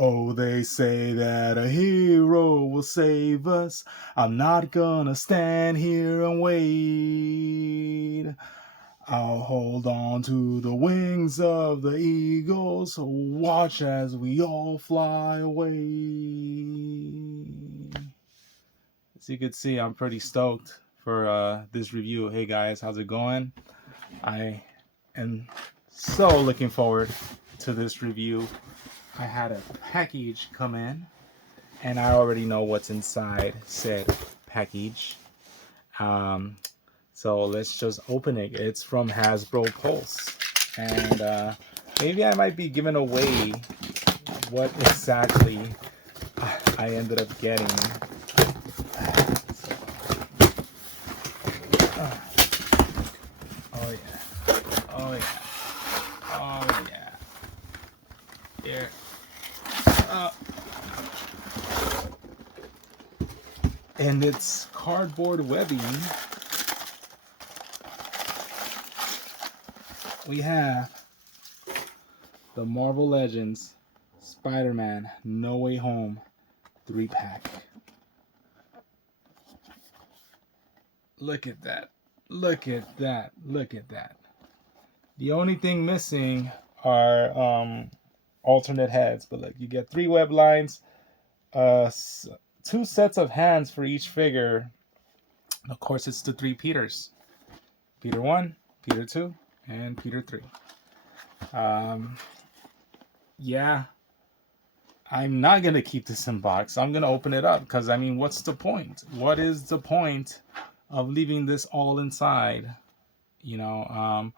Oh, they say that a hero will save us. I'm not gonna stand here and wait. I'll hold on to the wings of the eagles. So watch as we all fly away. As you can see, I'm pretty stoked for this review. Hey guys, how's it going? I am so looking forward to this review. I had a package come in, and I already know what's inside said package. So let's just open it. It's from Hasbro Pulse, and maybe I might be giving away what exactly I ended up getting. Oh yeah, oh yeah, oh yeah. Here. And it's cardboard webbing. We have the Marvel Legends Spider-Man No Way Home 3-pack. Look at that. Look at that. Look at that. The only thing missing are alternate heads. But look, you get 3 web lines, 2 sets of hands for each figure. Of course, it's the 3 Peters. Peter 1, Peter 2, and Peter 3. Yeah, I'm not going to keep this in box. I'm going to open it up because, I mean, what's the point? What is the point of leaving this all inside? You know,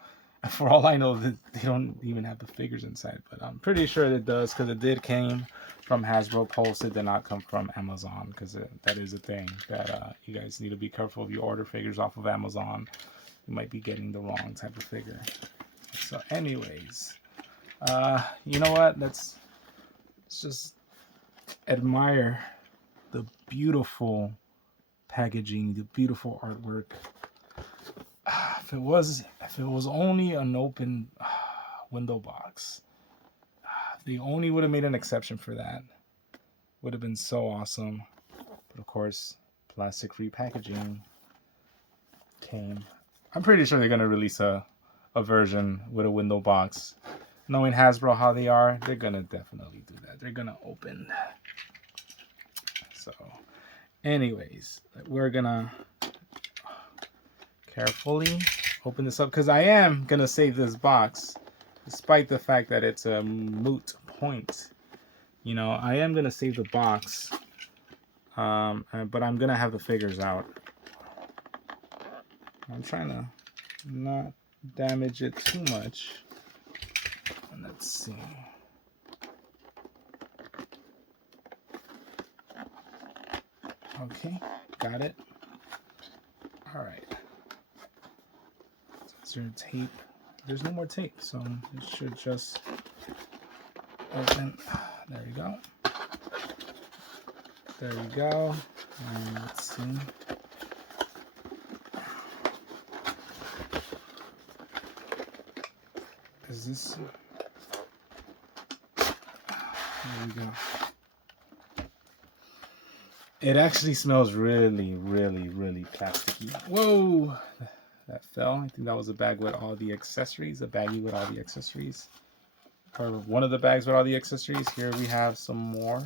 for all I know, they don't even have the figures inside, but I'm pretty sure it does because it did came from Hasbro Pulse. It did not come from Amazon because that is a thing that you guys need to be careful if you order figures off of Amazon. You might be getting the wrong type of figure. So anyways, you know what? Let's just admire the beautiful packaging, the beautiful artwork. If it was only an open window box, they only would have made an exception for that. Would have been so awesome. But of course, plastic-free packaging came. I'm pretty sure they're gonna release a version with a window box. Knowing Hasbro how they are, they're gonna definitely do that. They're gonna open. So, anyways, we're gonna carefully open this up because I am gonna save this box, despite the fact that it's a moot point. You know, I am gonna save the box, but I'm gonna have the figures out. I'm trying to not damage it too much. Let's see. Okay, got it. All right. Is there tape? There's no more tape, so it should just open. There you go. There you go. And let's see. Is this? There we go. It actually smells really, really, really plasticky. Whoa! That fell. I think that was a bag with all the accessories. A baggie with all the accessories. Or one of the bags with all the accessories. Here we have some more.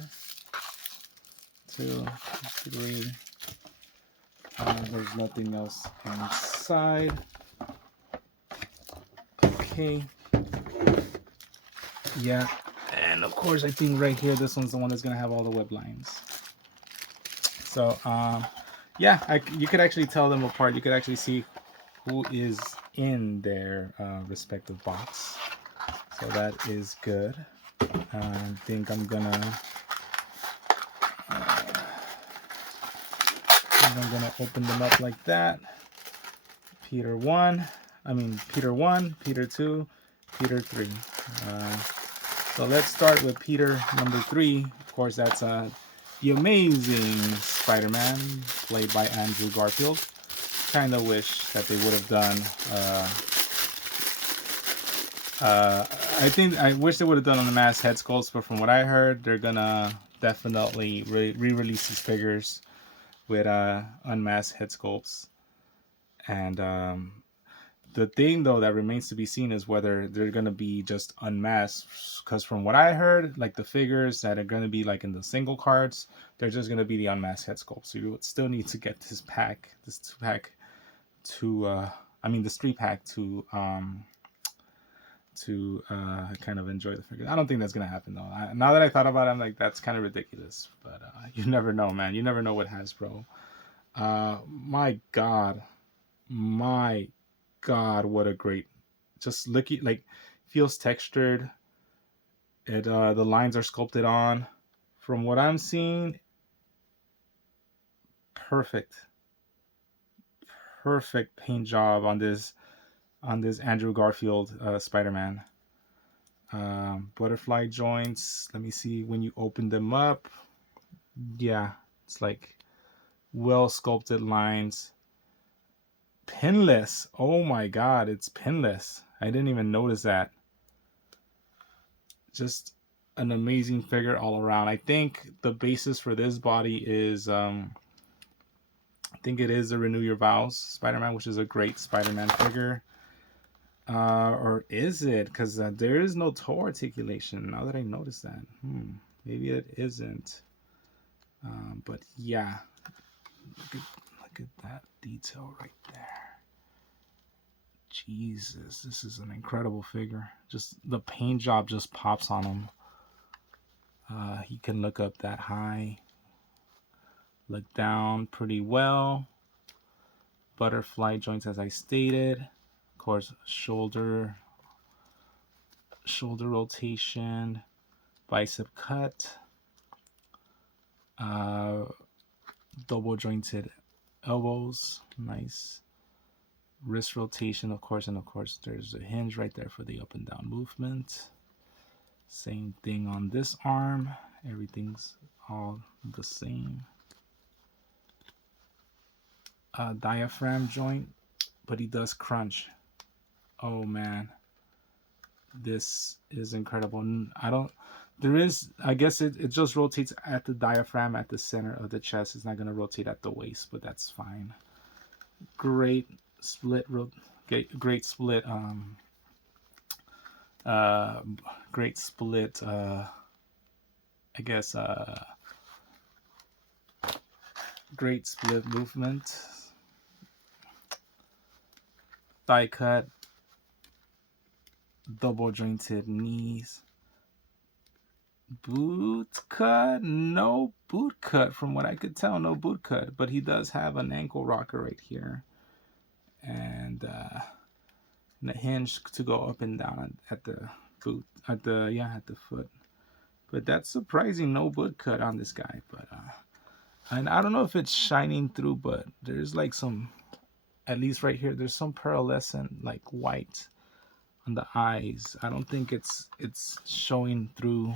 2, 3. There's nothing else inside. Okay. Yeah. And of course, I think right here, this one's the one that's going to have all the web lines. So, yeah, you could actually tell them apart. You could actually see who is in their respective box. So that is good. I think I'm gonna open them up like that. Peter 1, Peter 2, Peter 3. So let's start with Peter number 3. Of course, that's the Amazing Spider-Man, played by Andrew Garfield. Kind of wish that they would have done I wish they would have done unmasked head sculpts, but from what I heard, they're gonna definitely re-release these figures with unmasked head sculpts. And the thing though that remains to be seen is whether they're gonna be just unmasked. Because from what I heard, like the figures that are gonna be like in the single cards, they're just gonna be the unmasked head sculpts. So you would still need to get this pack, this 2-pack, to this 3-pack to kind of enjoy the figure. I don't think that's gonna happen though. Now that I thought about it, I'm like, that's kind of ridiculous. But you never know, man. You never know with Hasbro. My God, what a great! Just looking like feels textured. It the lines are sculpted on. From what I'm seeing, perfect paint job on this Andrew Garfield Spider-Man. Butterfly joints. Let me see when you open them up. Yeah, it's like well sculpted lines. Pinless. Oh my God, it's pinless. I didn't even notice that. Just an amazing figure all around. I think the basis for this body is I think it is the Renew Your Vows Spider-Man, which is a great Spider-Man figure. Or is it? Because there is no toe articulation. Now that I notice that, maybe it isn't. But yeah, look at that detail right there. Jesus, this is an incredible figure. Just the paint job just pops on him. He can look up that high, look down pretty well. Butterfly joints, as I stated. Of course, shoulder rotation, bicep cut, double jointed elbows, nice. Wrist rotation, of course, and of course there's a hinge right there for the up and down movement. Same thing on this arm. Everything's all the same. Diaphragm joint, but he does crunch. Oh man, this is incredible. I guess it just rotates at the diaphragm at the center of the chest. It's not going to rotate at the waist, but that's fine. Great split, great split great split movement. Thigh cut, double jointed knees. Boot cut? No boot cut from what I could tell. No boot cut, but he does have an ankle rocker right here. And a hinge to go up and down at the boot, at the foot. But that's surprising, no boot cut on this guy. But and I don't know if it's shining through, but there's like some, at least right here, there's some pearlescent like white on the eyes. I don't think it's showing through.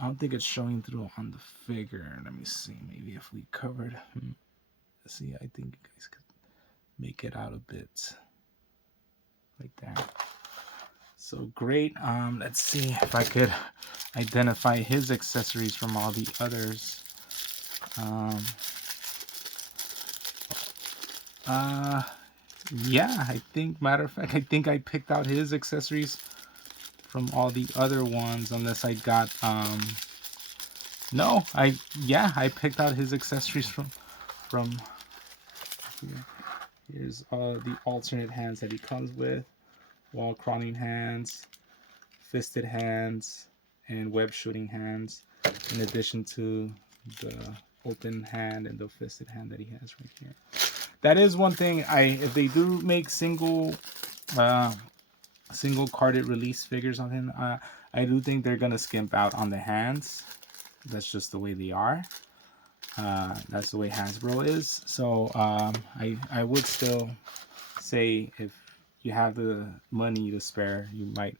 I don't think it's showing through on the figure. Let me see. Maybe if we covered him. See, I think you guys could make it out a bit. Right there. So great. Let's see if I could identify his accessories from all the others. Yeah, I think, matter of fact, I think I picked out his accessories from all the other ones, unless I got no, I picked out his accessories from here's the alternate hands that he comes with: wall crawling hands, fisted hands, and web shooting hands, in addition to the open hand and the fisted hand that he has right here. That is one thing. If they do make single carded release figures on him, I do think they're gonna skimp out on the hands. That's just the way they are. That's the way Hasbro is. So I would still say, if you have the money to spare, you might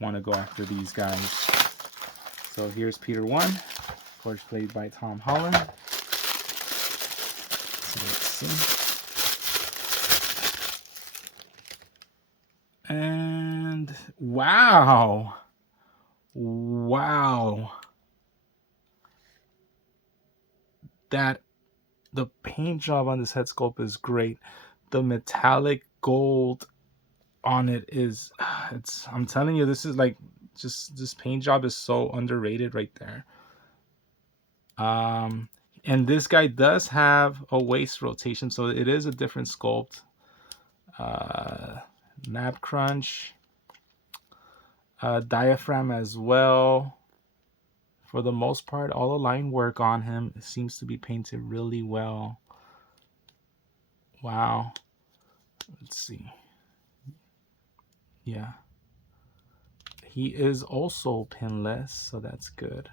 want to go after these guys. So here's Peter 1, of course played by Tom Holland. So let's see. And And wow. Wow. That the paint job on this head sculpt is great. The metallic gold on it is I'm telling you, this is like just this paint job is so underrated right there. And this guy does have a waist rotation, so it is a different sculpt. Nap crunch, diaphragm as well. For the most part, all the line work on him seems to be painted really well. Wow. Let's see. Yeah. He is also pinless, so that's good.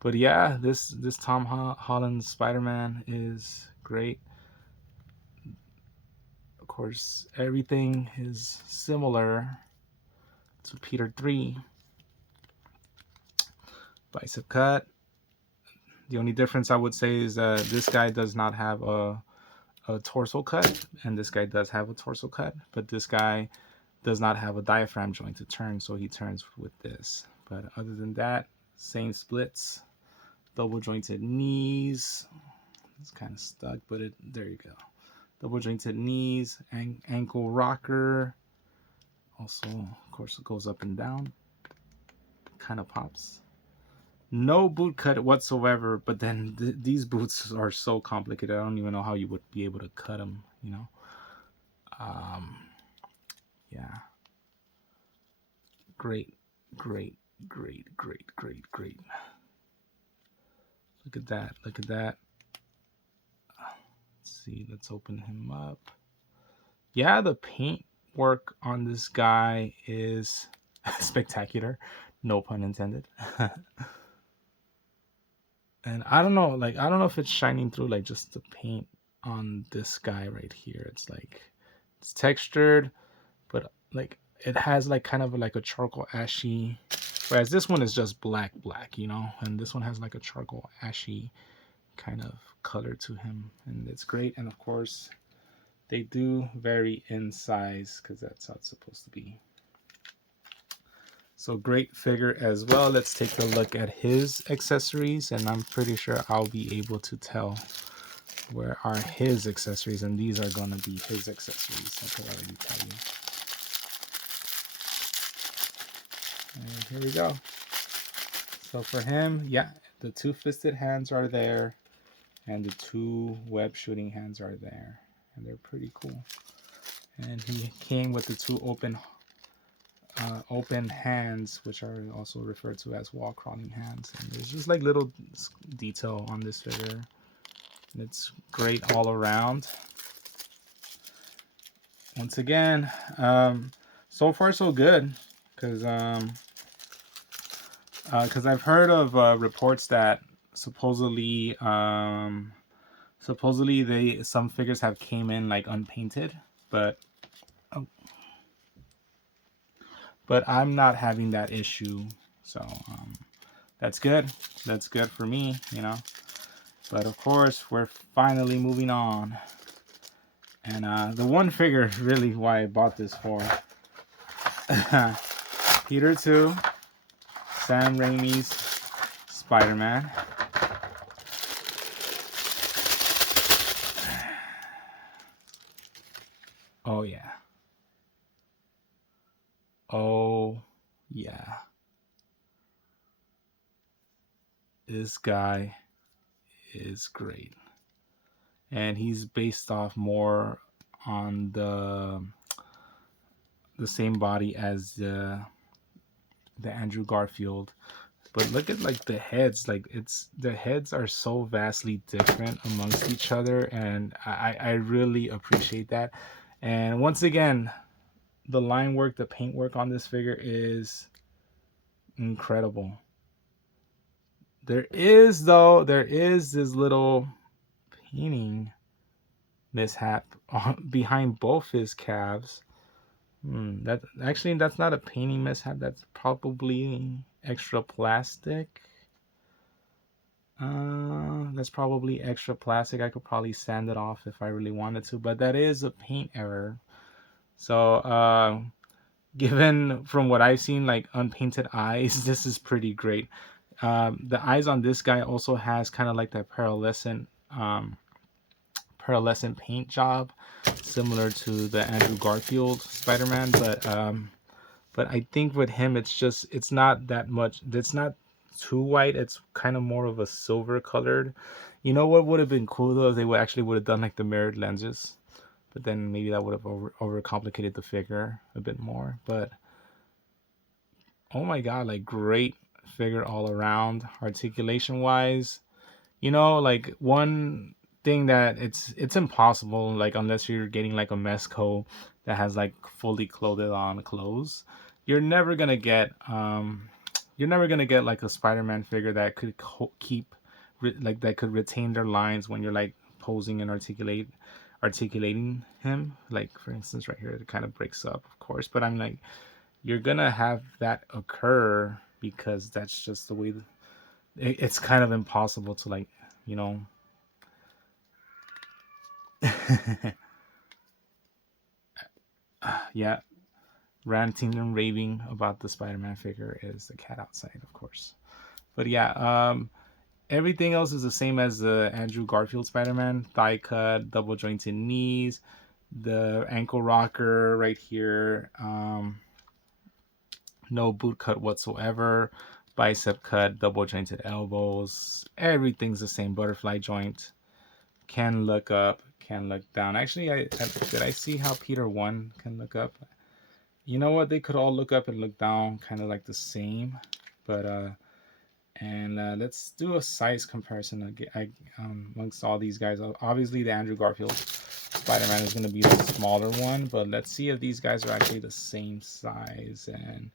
But yeah, this Tom Holland Spider-Man is great. Of course, everything is similar to Peter 3. Bicep cut. The only difference I would say is that this guy does not have a torso cut, and this guy does have a torso cut, but this guy does not have a diaphragm joint to turn, so he turns with this. But other than that, same splits, double jointed knees. It's kind of stuck, but there you go. Double jointed knees, ankle rocker. Also, of course, it goes up and down. Kind of pops. No boot cut whatsoever, but then these boots are so complicated. I don't even know how you would be able to cut them, you know. Yeah. Great. Look at that. Let's see. Let's open him up. Yeah, the paint work on this guy is spectacular. No pun intended. And I don't know if it's shining through, like just the paint on this guy right here. It's like it's textured, but like it has like kind of like a charcoal ashy, whereas this one is just black, you know, and this one has like a charcoal ashy kind of color to him, and it's great. And of course, they do vary in size because that's how it's supposed to be. So great figure as well. Let's take a look at his accessories, and I'm pretty sure I'll be able to tell where are his accessories, and these are going to be his accessories. I can already tell you. And here we go. So for him, yeah, the two fisted hands are there, and the two web shooting hands are there, and they're pretty cool. And he came with the two open hands, which are also referred to as wall crawling hands. And there's just like little detail on this figure, and it's great all around. Once again, so far so good, because I've heard of reports that supposedly some figures have came in like unpainted, but I'm not having that issue, so that's good. That's good for me, you know. But of course, we're finally moving on. And the one figure really why I bought this for Peter 2, Sam Raimi's Spider-Man. Oh yeah. Oh yeah. This guy is great. And he's based off more on the same body as the Andrew Garfield. But look at like the heads, like the heads are so vastly different amongst each other, and I really appreciate that. And once again, the line work, the paint work on this figure is incredible. There is this little painting mishap behind both his calves. That's not a painting mishap. That's probably extra plastic. That's probably extra plastic. I could probably sand it off if I really wanted to, but that is a paint error. So given from what I've seen, like unpainted eyes, this is pretty great. The eyes on this guy also has kind of like that pearlescent paint job, similar to the Andrew Garfield Spider-Man. But I think with him, it's not that much. It's not too white. It's kind of more of a silver colored. You know what would have been cool though if they would have done like the mirrored lenses, but then maybe that would have over complicated the figure a bit more. But oh my god, like great figure all around, articulation wise. You know, like one thing that it's impossible, like unless you're getting like a Mesco that has like fully clothed on clothes, you're never gonna get you're never gonna get like a Spider-Man figure that could keep like that could retain their lines when you're like posing and articulating him. Like for instance, right here, it kind of breaks up, of course, but I'm like, you're gonna have that occur because that's just the way it's kind of impossible to like, you know. Yeah, ranting and raving about the Spider-Man figure is the cat outside, of course. But yeah, everything else is the same as the Andrew Garfield Spider-Man: thigh cut, double jointed knees, the ankle rocker right here, no boot cut whatsoever, bicep cut, double jointed elbows. Everything's the same, butterfly joint. Can look up, can look down. Actually, did I see how Peter 1 can look up? You know what? They could all look up and look down, kind of like the same. But let's do a size comparison amongst all these guys. Obviously, the Andrew Garfield Spider-Man is going to be the smaller one, but let's see if these guys are actually the same size. And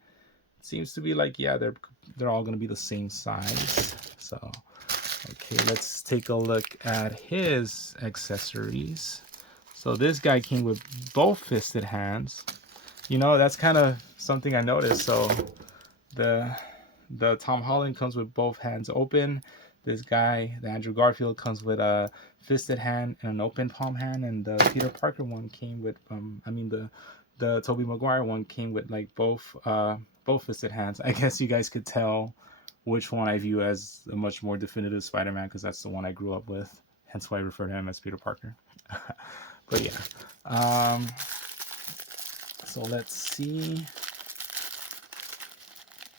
it seems to be like, yeah, they're all going to be the same size. So, okay, let's take a look at his accessories. So this guy came with both fisted hands. You know, that's kind of something I noticed. So the Tom Holland comes with both hands open. This guy, the Andrew Garfield, comes with a fisted hand and an open palm hand, and the Peter Parker one came with the Tobey Maguire one came with like both fisted hands. I guess you guys could tell which one I view as a much more definitive Spider-Man because that's the one I grew up with. Hence why I refer to him as Peter Parker. But yeah. So let's see.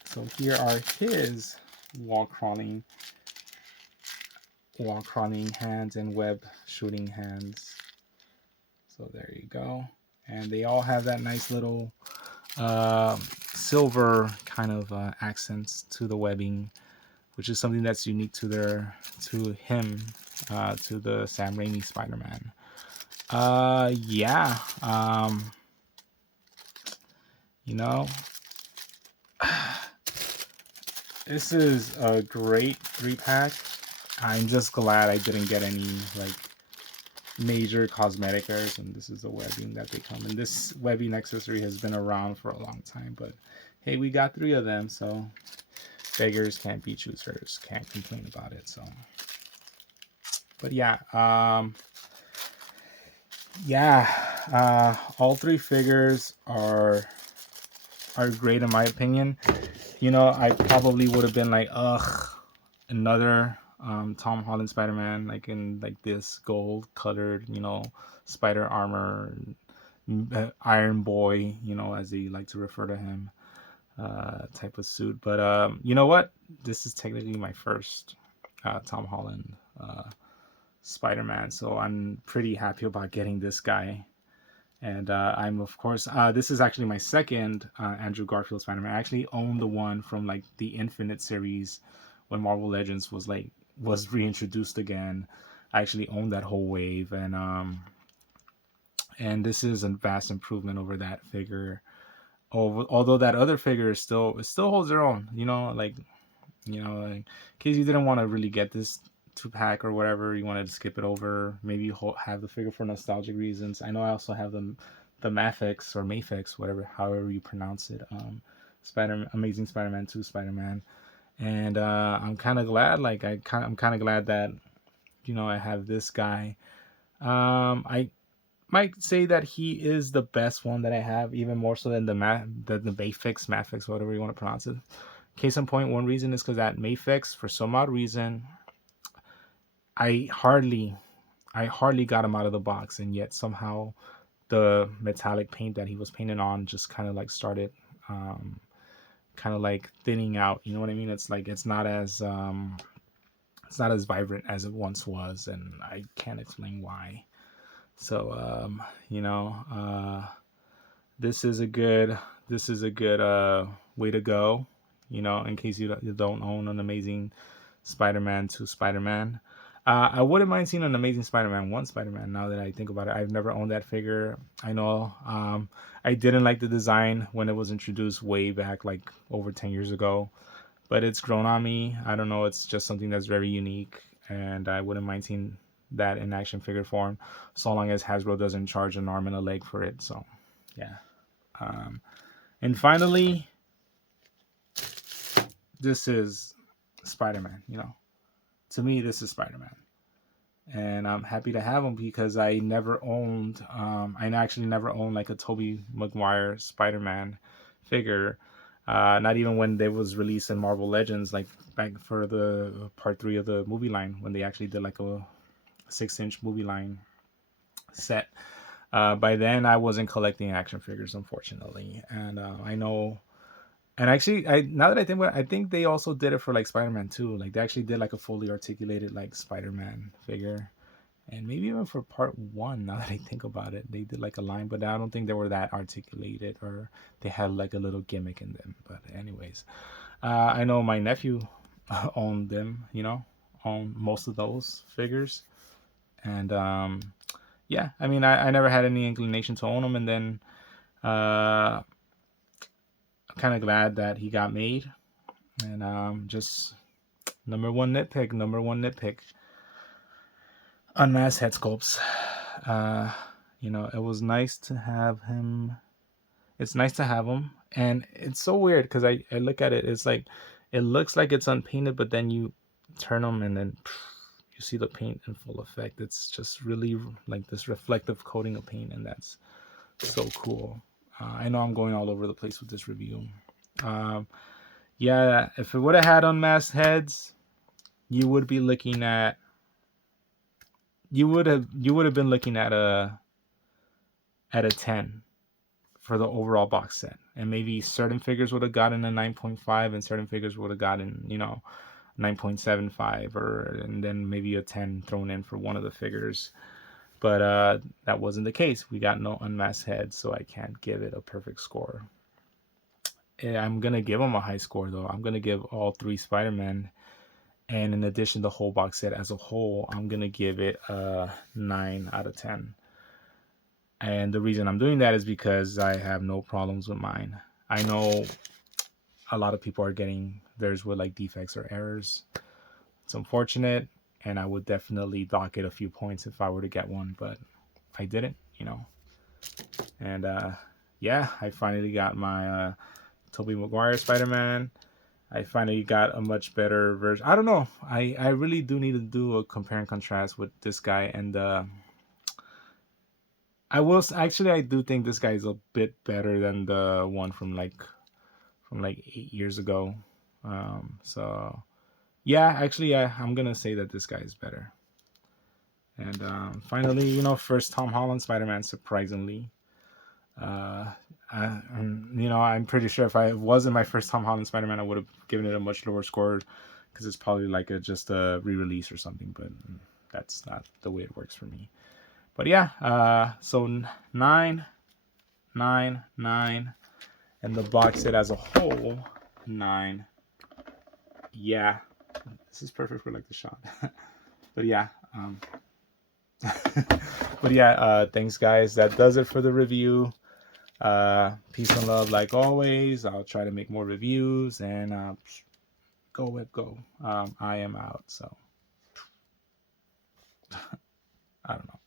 So here are his wall crawling hands and web shooting hands. So there you go. And they all have that nice little silver kind of accents to the webbing, which is something that's unique to him, to the Sam Raimi Spider-Man. Yeah. You know, this is a great 3-pack. I'm just glad I didn't get any like major cosmetic errors, and this is the webbing that they come in. This webbing accessory has been around for a long time, but hey, we got 3 of them, so beggars can't be choosers. Can't complain about it. So, but yeah, all 3 figures are great in my opinion. You know, I probably would have been like, ugh, another Tom Holland Spider-Man, like in like this gold colored, you know, spider armor, Iron Boy, you know, as they like to refer to him, type of suit. But you know what? This is technically my first Tom Holland Spider-Man, so I'm pretty happy about getting this guy. And I'm, of course, this is actually my second Andrew Garfield Spider-Man. I actually own the one from like the Infinite series when Marvel Legends was reintroduced again. I actually owned that whole wave, and this is a vast improvement over that figure. Although that other figure it still holds their own. You know, like, you know, like, in case you didn't want to really get this 2-pack or whatever, you wanted to skip it over, maybe have the figure for nostalgic reasons. I know I also have the Mafex or Mafex, whatever, however you pronounce it, Amazing Spider-Man 2 Spider-Man, and I'm kind of glad, like I'm kind of glad that, you know, I have this guy. I might say that he is the best one that I have, even more so than the Mafix, whatever you want to pronounce it. Case in point, one reason is because at Mafix, for some odd reason, I hardly got him out of the box, and yet somehow the metallic paint that he was painted on just kind of like started kind of like thinning out. You know what I mean? It's like it's not as vibrant as it once was, and I can't explain why. So this is a good way to go. In case you don't own an Amazing Spider-Man 2 Spider-Man. I wouldn't mind seeing an Amazing Spider-Man 1 Spider-Man now that I think about it. I've never owned that figure. I know I didn't like the design when it was introduced way back, like over 10 years ago. But it's grown on me. I don't know. It's just something that's very unique. And I wouldn't mind seeing that in action figure form, so long as Hasbro doesn't charge an arm and a leg for it. So, yeah. And finally, this is Spider-Man. To me, this is Spider-Man, and I'm happy to have him because I never owned. I actually never owned like a Tobey Maguire Spider-Man figure. Not even when they was released in Marvel Legends, like back for the part 3 of the movie line, when they actually did like a 6-inch movie line set. By then, I wasn't collecting action figures, unfortunately, and I know. And actually, now that I think about it, I think they also did it for like Spider-Man 2. Like they actually did like a fully articulated like Spider-Man figure, and maybe even for part 1. Now that I think about it, they did like a line, but I don't think they were that articulated, or they had like a little gimmick in them. But anyways, I know my nephew owned them. Owned most of those figures, and yeah, I mean, I never had any inclination to own them, and then I'm kind of glad that he got made. And just number one nitpick, unmasked head sculpts. It was nice to have him. It's nice to have him, and it's so weird because I look at it. It's like it looks like it's unpainted, but then you turn them, and then you see the paint in full effect. It's just really like this reflective coating of paint, and that's so cool. I know I'm going all over the place with this review. Yeah, if it would have had unmasked heads, you would be looking at. You would have been looking at a 10 for the overall box set, and maybe certain figures would have gotten a 9.5, and certain figures would have gotten 9.75, and then maybe a 10 thrown in for one of the figures. But that wasn't the case. We got no unmasked heads, so I can't give it a perfect score. I'm gonna give them a high score though. I'm gonna give all 3 Spider-Man, and in addition, the whole box set as a whole, I'm gonna give it a 9 out of 10. And the reason I'm doing that is because I have no problems with mine. I know a lot of people are getting theirs with like defects or errors. It's unfortunate, and I would definitely dock it a few points if I were to get one, but I didn't, And yeah, I finally got my Tobey Maguire Spider-Man. I finally got a much better version. I don't know. I really do need to do a compare and contrast with this guy, and I do think this guy is a bit better than the one from like 8 years ago. So yeah, actually, I'm gonna say that this guy is better. And finally, first Tom Holland Spider-Man, surprisingly. I'm pretty sure if I wasn't my first Tom Holland Spider-Man, I would have given it a much lower score, because it's probably like just a re-release or something. But that's not the way it works for me. But yeah, so 9, 9, 9, and the box set as a whole 9. Yeah, this is perfect for like the shot. But yeah, thanks guys. That does it for the review. Peace and love like always. I'll try to make more reviews, and go Web go. I am out. So I don't know.